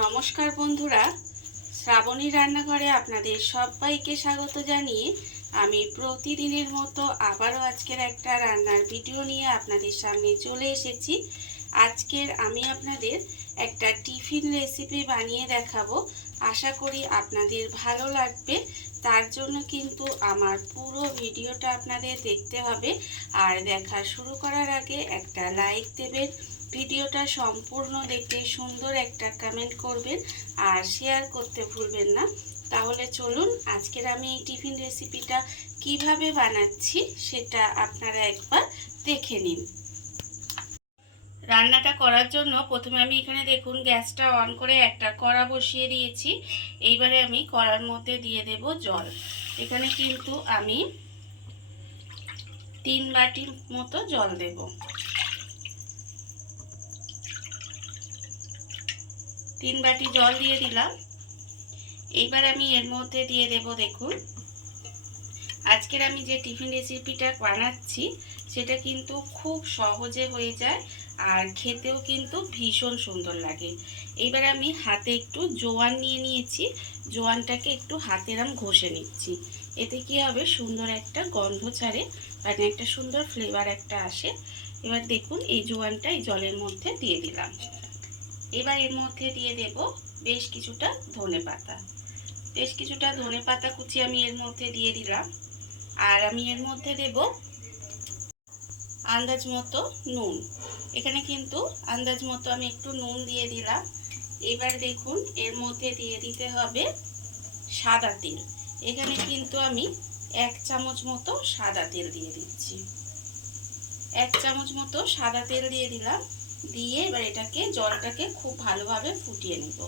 নমস্কার বন্ধুরা, শ্রাবণী রান্নাঘরে আপনাদের সবাইকে স্বাগত জানিয়ে আমি প্রতিদিনের মতো আবারও আজকের একটা রান্নার ভিডিও নিয়ে আপনাদের সামনে চলে এসেছি। আজকের আমি আপনাদের একটা টিফিন রেসিপি বানিয়ে দেখাবো। আশা করি আপনাদের ভালো লাগবে। তার জন্য কিন্তু আমার পুরো ভিডিওটা আপনাদের দেখতে হবে। আর দেখা শুরু করার আগে একটা লাইক দেবেন, ভিডিওটা সম্পূর্ণ দেখে সুন্দর একটা কমেন্ট করবেন আর শেয়ার করতে ভুলবেন না। তাহলে চলুন আজকের আমি এই টিফিন রেসিপিটা কিভাবে বানাচ্ছি সেটা আপনারা একবার দেখে নিন। রান্নাটা করার জন্য প্রথমে আমি এখানে দেখুন গ্যাসটা অন করে একটা কড়া বসিয়ে দিয়েছি। এইবারে আমি কড়ার মধ্যে দিয়ে দেব জল। এখানে কিন্তু আমি 3 বাটি মতো জল দেব। 3 বাটি জল দিয়ে দিলাম। এইবার আমি এর মধ্যে দিয়ে দেব, দেখুন আজকের আমি যে টিফিন রেসিপিটা বানাচ্ছি সেটা কিন্তু খুব সহজে হয়ে যায় আর খেতেও কিন্তু ভীষণ সুন্দর লাগে। এইবার আমি হাতে একটু জোয়ান নিয়ে নিয়েছি, জোয়ানটাকে একটু হাতের ঘষে নিচ্ছি। এতে কি হবে, সুন্দর একটা গন্ধ ছাড়ে, মানে একটা সুন্দর ফ্লেভার একটা আসে। এবার দেখুন এই জোয়ানটা এই জলের মধ্যে দিয়ে দিলাম। এবার এর মধ্যে দিয়ে দেব বেশ কিছুটা ধনেপাতা। বেশ কিছুটা ধনেপাতা কুচি আমি এর মধ্যে দিয়ে দিলাম। আর আমি এর মধ্যে দেব আন্দাজ মতো নুন। এখানে কিন্তু আন্দাজ মতো আমি একটু নুন দিয়ে দিলাম। এবার দেখুন এর মধ্যে দিয়ে দিতে হবে সাদা তেল। এখানে কিন্তু আমি 1 চামচ মতো সাদা তেল দিয়ে দিচ্ছি। 1 চামচ মতো সাদা তেল দিয়ে দিলাম। দিয়ে এবার এটাকে জলটাকে খুব ভালোভাবে ফুটিয়ে নেব।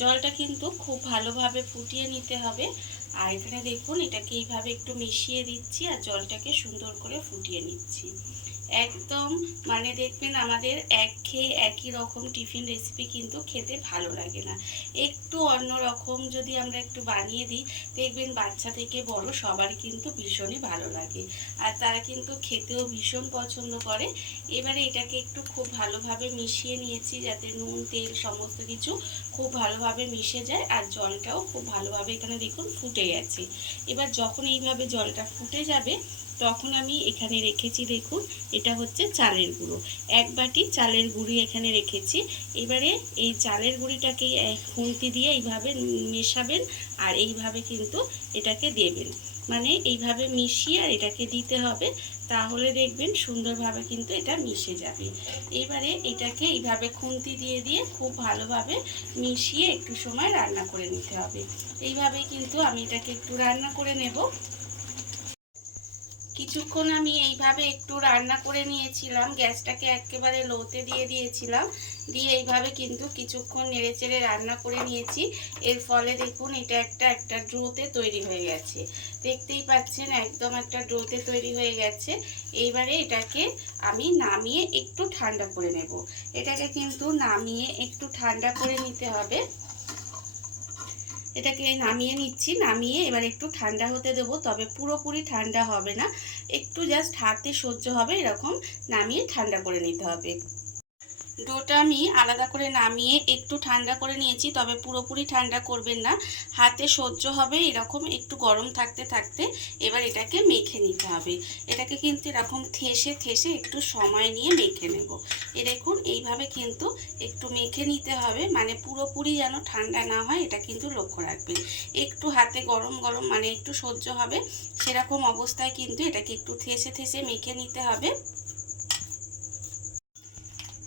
জলটা কিন্তু খুব ভালোভাবে ফুটিয়ে নিতে হবে। আর এখানে দেখুন এটাকে এইভাবে একটু মিশিয়ে দিচ্ছি আর জলটাকে সুন্দর করে ফুটিয়ে নিচ্ছি। একদম মানে দেখবেন আমাদের একঘেয়ে একই রকম টিফিন রেসিপি কিন্তু খেতে ভালো লাগে না। একটু অন্য রকম যদি আমরা একটু বানিয়ে দিই, দেখবেন বাচ্চা থেকে বড় সবার কিন্তু ভীষণই ভালো লাগে আর তারা কিন্তু খেতেও ভীষণ পছন্দ করে। এবারে এটাকে একটু খুব ভালোভাবে মিশিয়ে নিয়েছি যাতে নুন তেল সমস্ত কিছু খুব ভালোভাবে মিশে যায় আর জলটাও খুব ভালোভাবে এখানে দেখুন ফুটে গেছে। এবার যখন এইভাবে জলটা ফুটে যাবে তখন আমি এখানে রেখেছি, দেখুন এটা হচ্ছে চালের গুঁড়ো। 1 বাটি চালের গুঁড়ি এখানে রেখেছি। এবারে এই চালের গুঁড়িটাকে খুন্তি দিয়ে এইভাবে মেশাবেন আর এইভাবে কিন্তু এটাকে দেবেন, মানে এইভাবে মিশিয়ে আর এটাকে দিতে হবে। তাহলে দেখবেন সুন্দরভাবে কিন্তু এটা মিশে যাবে। এবারে এটাকে এইভাবে খুন্তি দিয়ে দিয়ে খুব ভালোভাবে মিশিয়ে একটু সময় রান্না করে নিতে হবে। এইভাবেই কিন্তু আমি এটাকে একটু রান্না করে নেব। কিছুক্ষণ আমি এইভাবে একটু রান্না করে নিয়েছিলাম। গ্যাসটাকে একেবারে লোতে দিয়ে দিয়েছিলাম। দিয়ে এইভাবে কিন্তু কিছুক্ষণ নেড়েচেড়ে রান্না করে নিয়েছি। এর ফলে দেখুন এটা একটা ডোতে তৈরি হয়ে গেছে। দেখতেই পাচ্ছেন একদম একটা ডোতে তৈরি হয়ে গেছে। এইবারে এটাকে আমি নামিয়ে একটু ঠান্ডা করে নেব। এটাকে কিন্তু নামিয়ে একটু ঠান্ডা করে নিতে হবে। এটাকে নামিয়ে নিচ্ছি। নামিয়ে এবার একটু ঠান্ডা হতে দেবো, তবে পুরোপুরি ঠান্ডা হবে না, একটু জাস্ট হাতে সহ্য হবে এরকম নামিয়ে ঠান্ডা করে নিতে হবে। ডোটা আমি আলাদা করে নামিয়ে একটু ঠান্ডা করে নিয়েছি, তবে পুরোপুরি ঠান্ডা করবেন না, হাতে সহ্য হবে এরকম একটু গরম থাকতে থাকতে এবার এটাকে মেখে নিতে হবে। এটাকে কিন্তু এরকম ঠেসে ঠেসে একটু সময় নিয়ে মেখে নেব। দেখুন এইভাবে কিন্তু একটু মেখে নিতে হবে, মানে পুরোপুরি যেন ঠান্ডা না হয় এটা কিন্তু লক্ষ্য রাখবেন। একটু হাতে গরম গরম মানে একটু সহ্য হবে সেরকম অবস্থায় কিন্তু এটাকে একটু ঠেসে ঠেসে মেখে নিতে হবে।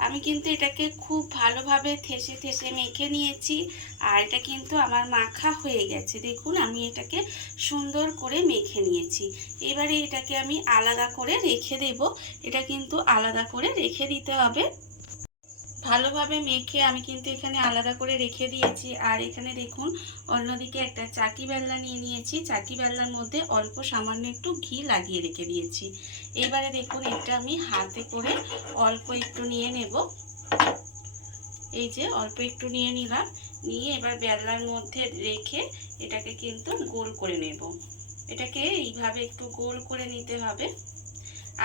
আমি কিন্তু এটাকে খুব ভালোভাবে ঠেসে ঠেসে মেখে নিয়েছি আর এটা কিন্তু আমার মাখা হয়ে গেছে। দেখুন আমি এটাকে সুন্দর করে মেখে নিয়েছি। এবারে এটাকে আমি আলাদা করে রেখে দেব। এটা কিন্তু আলাদা করে রেখে দিতে হবে। ভালোভাবে মেখে আমি কিন্তু এখানে আলাদা করে রেখে দিয়েছি। আর এখানে দেখুন অন্যদিকে একটা চাকি বেলনা নিয়ে নিয়েছি। চাকি বেলনার মধ্যে অল্প সামান্য একটু ঘি লাগিয়ে রেখে দিয়েছি। এবারে দেখুন এটা আমি হাতে করে অল্প একটু নিয়ে নেব। এই যে অল্প একটু নিয়ে নিলাম। নিয়ে এবার বেলনার মধ্যে রেখে এটাকে কিন্তু গোল করে নেব। এটাকে এইভাবে একটু গোল করে নিতে হবে।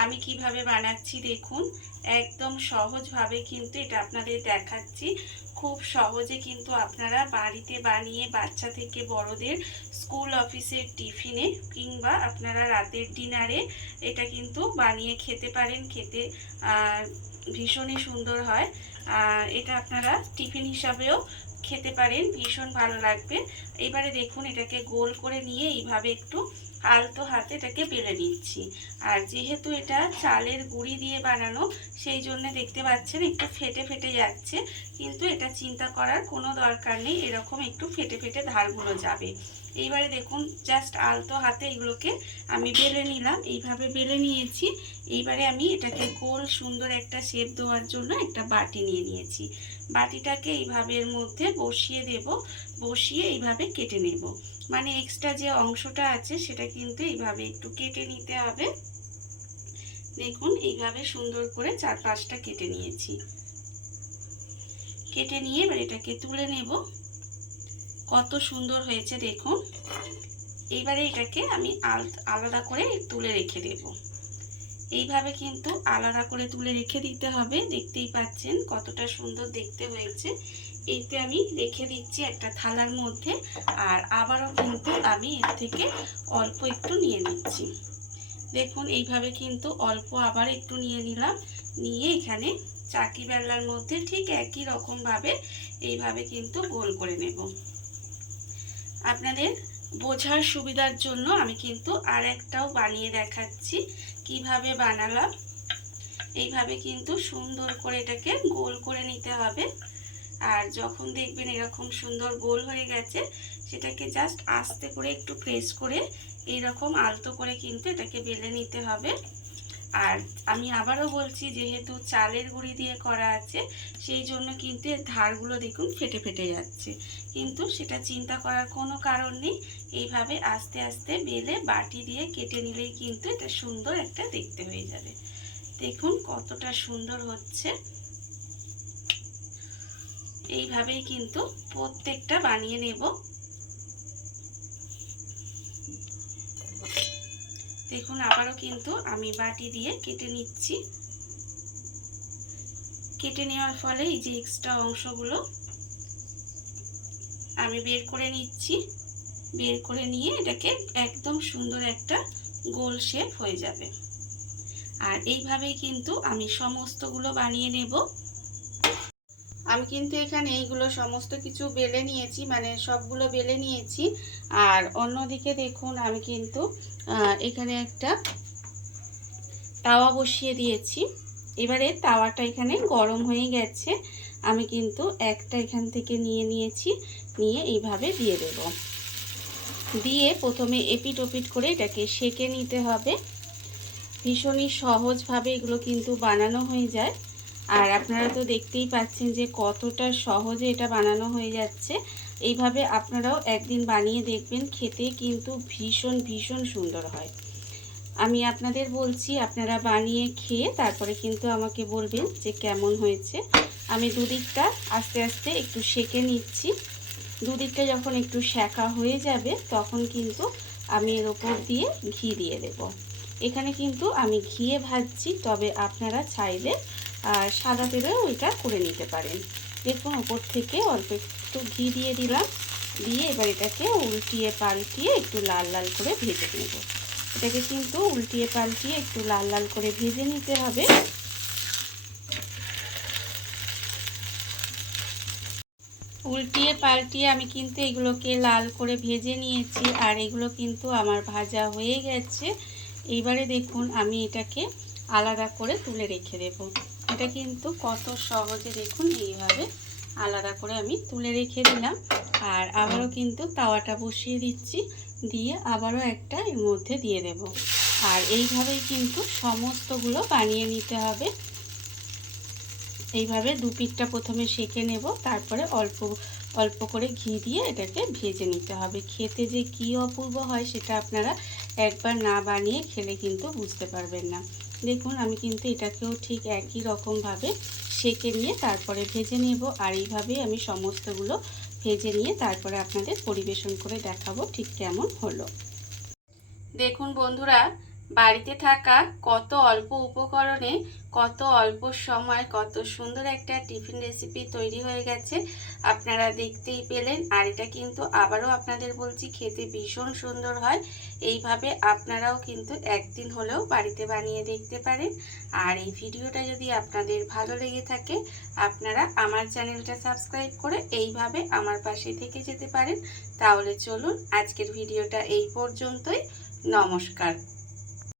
আমি কিভাবে বানাচ্ছি দেখুন, একদম সহজভাবে কিন্তু এটা আপনাদের দেখাচ্ছি। খুব সহজে কিন্তু আপনারা বাড়িতে বানিয়ে বাচ্চা থেকে বড়দের স্কুল অফিসের টিফিনে কিংবা আপনারা রাতের ডিনারে এটা কিন্তু বানিয়ে খেতে পারেন। খেতে ভীষণই সুন্দর হয়। এটা আপনারা টিফিন হিসাবেও খেতে পারেন, ভীষণ ভালো লাগবে। এবারে দেখুন এটাকে গোল করে নিয়ে এইভাবে একটু আলতো হাতে এটাকে বেলে নিচ্ছি। আর যেহেতু এটা চালের গুঁড়ি দিয়ে বানানো, সেই জন্য দেখতে পাচ্ছেন একটু ফেটে ফেটে যাচ্ছে, কিন্তু এটা চিন্তা করার কোনো দরকার নেই, এরকম একটু ফেটে ফেটে ধারগুলো যাবে। এইবারে দেখুন জাস্ট আলতো হাতে এগুলোকে আমি বেলে নিলাম, এইভাবে বেলে নিয়েছি। এইবারে আমি এটাকে গোল সুন্দর একটা শেপ দেওয়ার জন্য একটা বাটি নিয়ে নিয়েছি। বাটিটাকে এইভাবে এর মধ্যে বসিয়ে দেব, বসিয়ে এইভাবে কেটে নেব। মানে এক্সট্রা যে অংশটা আছে সেটা কিন্তু এইভাবে একটু কেটে নিতে হবে। দেখুন এইভাবে সুন্দর করে 4-5টা কেটে নিয়েছি। কেটে নিয়ে এবার এটাকে তুলে নেব। কত সুন্দর হয়েছে দেখুন। এইবারে এটাকে আমি আলাদা করে তুলে রেখে দেব। এইভাবে কিন্তু আলাদা করে তুলে রেখে দিতে হবে। দেখতেই পাচ্ছেন কতটা সুন্দর দেখতে হয়েছে। এইতে আমি রেখে দিচ্ছি একটা থালার মধ্যে। আর আবারও কিন্তু আমি এর থেকে অল্প একটু নিয়ে নিচ্ছি। দেখুন এইভাবে কিন্তু অল্প আবার একটু নিয়ে নিলাম, নিয়ে এখানে চাকি বেলনার মধ্যে ঠিক একই রকম ভাবে এইভাবে কিন্তু গোল করে নেব। আপনাদের বোঝার সুবিধার জন্য আমি কিন্তু আর একটাও বানিয়ে দেখাচ্ছি কিভাবে বানালাম। এইভাবে কিন্তু সুন্দর করে এটাকে গোল করে নিতে হবে। আর যখন দেখবেন এরকম সুন্দর গোল হয়ে গেছে, সেটাকে জাস্ট আস্তে করে একটু প্রেস করে এইরকম আলতো করে কিন্তু এটাকে বেলে নিতে হবে। আর আমি আবারও বলছি, যেহেতু চালের গুঁড়ি দিয়ে করা আছে, সেই জন্য কিন্তু এর ধারগুলো দেখুন ফেটে ফেটে যাচ্ছে, কিন্তু সেটা চিন্তা করার কোনো কারণ নেই। এইভাবে আস্তে আস্তে বেলে বাটি দিয়ে কেটে নিলেই কিন্তু এটা সুন্দর একটা দেখতে হয়ে যাবে। দেখুন কতটা সুন্দর হচ্ছে। এইভাবেই কিন্তু প্রত্যেকটা বানিয়ে নেব। দেখুন আবারও কিন্তু আমি বাটি দিয়ে কেটে নিচ্ছি। কেটে নেওয়ার ফলে এই যে এক্সট্রা অংশগুলো আমি বের করে নিচ্ছি। বের করে নিয়ে এটাকে একদম সুন্দর একটা গোল শেপ হয়ে যাবে। আর এইভাবেই কিন্তু আমি সমস্তগুলো বানিয়ে নেব। আমি কিন্তু এখানে এইগুলো সমস্ত কিছু বেলে নিয়েছি, মানে সবগুলো বেলে নিয়েছি। আর অন্যদিকে দেখুন আমি কিন্তু এখানে একটা তাওয়া বসিয়ে দিয়েছি। এবারে তাওয়াটা এখানে গরম হয়ে গেছে। আমি কিন্তু একটা এখান থেকে নিয়ে নিয়েছি, নিয়ে এইভাবে দিয়ে দেব। দিয়ে প্রথমে এপিট ওপিট করে এটাকে সেঁকে নিতে হবে। ভীষণই সহজভাবে এগুলো কিন্তু বানানো হয়ে যায়। আর আপনারা তো দেখতেই পাচ্ছেন যে কতটা সহজে এটা বানানো হয়ে যাচ্ছে। এইভাবে আপনারাও একদিন বানিয়ে দেখবেন, খেতে কিন্তু ভীষণ ভীষণ সুন্দর হয়। আমি আপনাদের বলছি, আপনারা বানিয়ে খেয়ে তারপরে কিন্তু আমাকে বলবেন যে কেমন হয়েছে। আমি দুদিকটা আস্তে আস্তে একটু সেঁকে নিচ্ছি। দুদিকটা যখন একটু সেঁকা হয়ে যাবে, তখন কিন্তু আমি এর ওপর দিয়ে ঘি দিয়ে দেব। এখানে কিন্তু আমি ঘিয়ে ভাজছি, তবে আপনারা চাইলে সাদা তেলেও এটা করে নিতে পারেন। দেখুন ওপর থেকে অল্প একটু ঘি দিয়ে দিলাম, দিয়ে এবার এটাকে উল্টিয়ে পাল্টিয়ে একটু লাল লাল করে ভেজে নেব। এটাকে কিন্তু উল্টিয়ে পাল্টিয়ে একটু লাল লাল করে ভেজে নিতে হবে। উল্টিয়ে পাল্টিয়ে আমি কিন্তু এগুলোকে লাল করে ভেজে নিয়েছি। আর এগুলো কিন্তু আমার ভাজা হয়ে গেছে। এইবারে দেখুন আমি এটাকে আলাদা করে তুলে রেখে দেব। এটা কিন্তু কত সহজে দেখুন এইভাবে আলাদা করে আমি তুলে রেখে দিলাম। আর আবারও কিন্তু তাওয়াটা বসিয়ে দিচ্ছি, দিয়ে আবারও একটা এর মধ্যে দিয়ে দেব। আর এইভাবেই কিন্তু সমস্তগুলো বানিয়ে নিতে হবে। এইভাবে দুপিঠটা প্রথমে সেঁকে নেব, তারপরে অল্প অল্প করে ঘি দিয়ে এটাকে ভেজে নিতে হবে। খেতে যে কী অপূর্ব হয় সেটা আপনারা একবার না বানিয়ে খেলে কিন্তু বুঝতে পারবেন না। দেখুন আমি কিন্তু এটাকেও ঠিক একই রকমভাবে সেঁকে নিয়ে তারপরে ভেজে নেব। আর এইভাবেই আমি সমস্তগুলো ভেজে নিয়ে তারপরে আপনাদের পরিবেশন করে দেখাবো ঠিক কেমন হলো। দেখুন বন্ধুরা, বাড়িতে থাকা কত অল্প উপকরণে কত অল্প সময় কত সুন্দর একটা টিফিন রেসিপি তৈরি হয়ে গেছে, আপনারা দেখতেই পেলেন। আর এটা কিন্তু আবারও আপনাদের বলছি, খেতে ভীষণ সুন্দর হয়। এইভাবে আপনারাও কিন্তু একদিন হলেও বাড়িতে বানিয়ে দেখতে পারেন। আর এই ভিডিওটা যদি আপনাদের ভালো লেগে থাকে, আপনারা আমার চ্যানেলটা সাবস্ক্রাইব করে এইভাবে আমার পাশে থেকে যেতে পারেন। তাহলে চলুন, আজকের ভিডিওটা এই পর্যন্তই। নমস্কার।